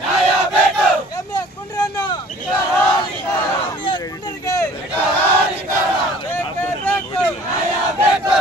ನ್ಯಾಯ ಬೇಕು ಎಂಎಸ್ ಕುಂಡ್ರನ್ನ ಎಂ ಎಸ್ ಕುಂಡ್ರಿಗೆ ಬೇಕೇ ಬೇಕು ನ್ಯಾಯ ಬೇಕು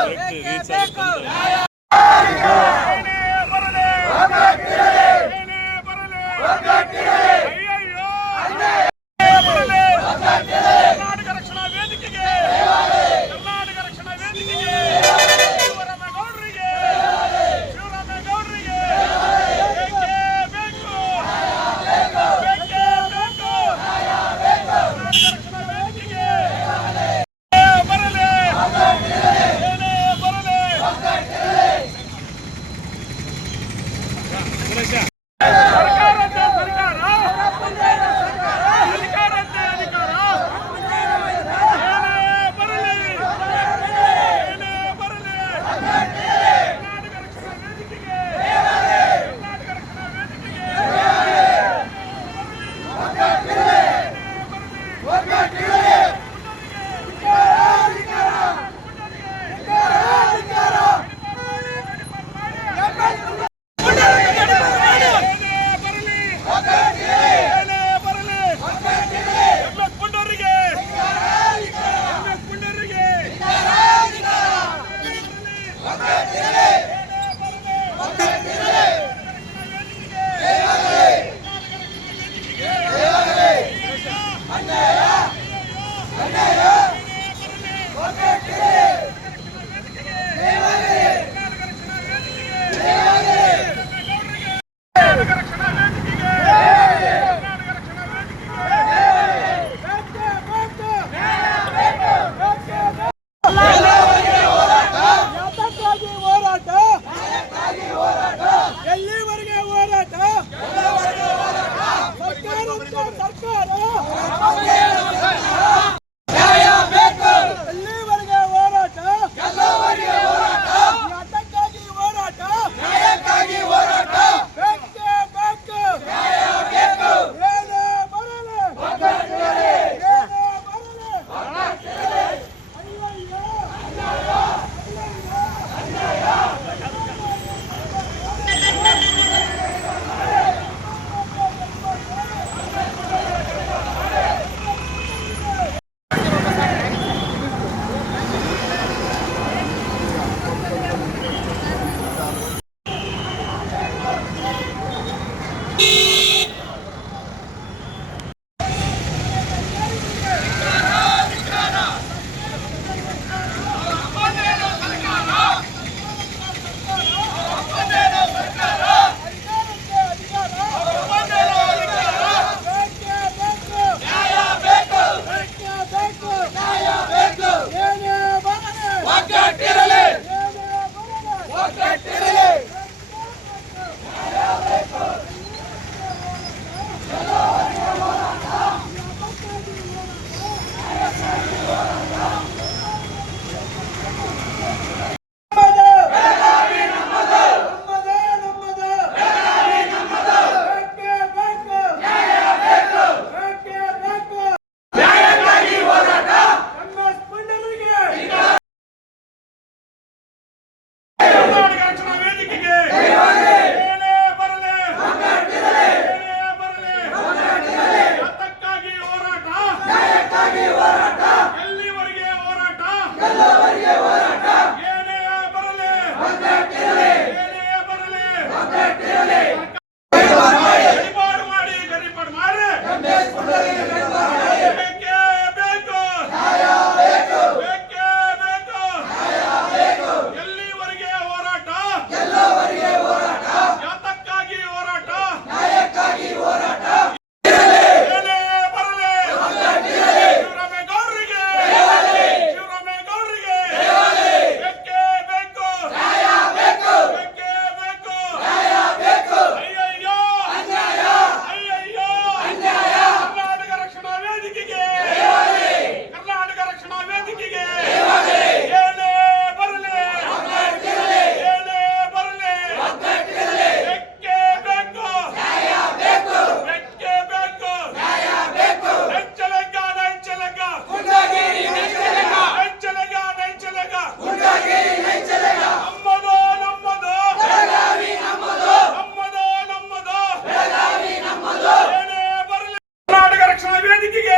ವೇದಿಕೆಗೆ.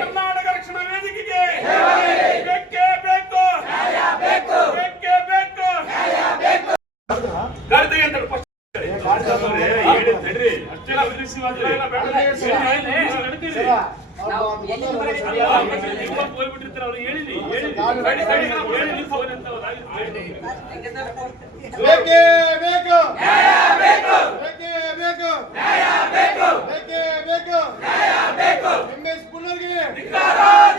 ಕರ್ನಾಟಕ ರಕ್ಷಣಾ ವೇದಿಕೆಗೆ. ಬೇಕೇ ಬೇಕು. ಬೇಕೇ ಬೇಕು. ಅಂತ ಅವ್ರು ಹೇಳಿರಿ ಬೇಕೇ ಬೇಕು. ಬೇಕು ಬೇಕು. ಬೇಕು Nicarágua!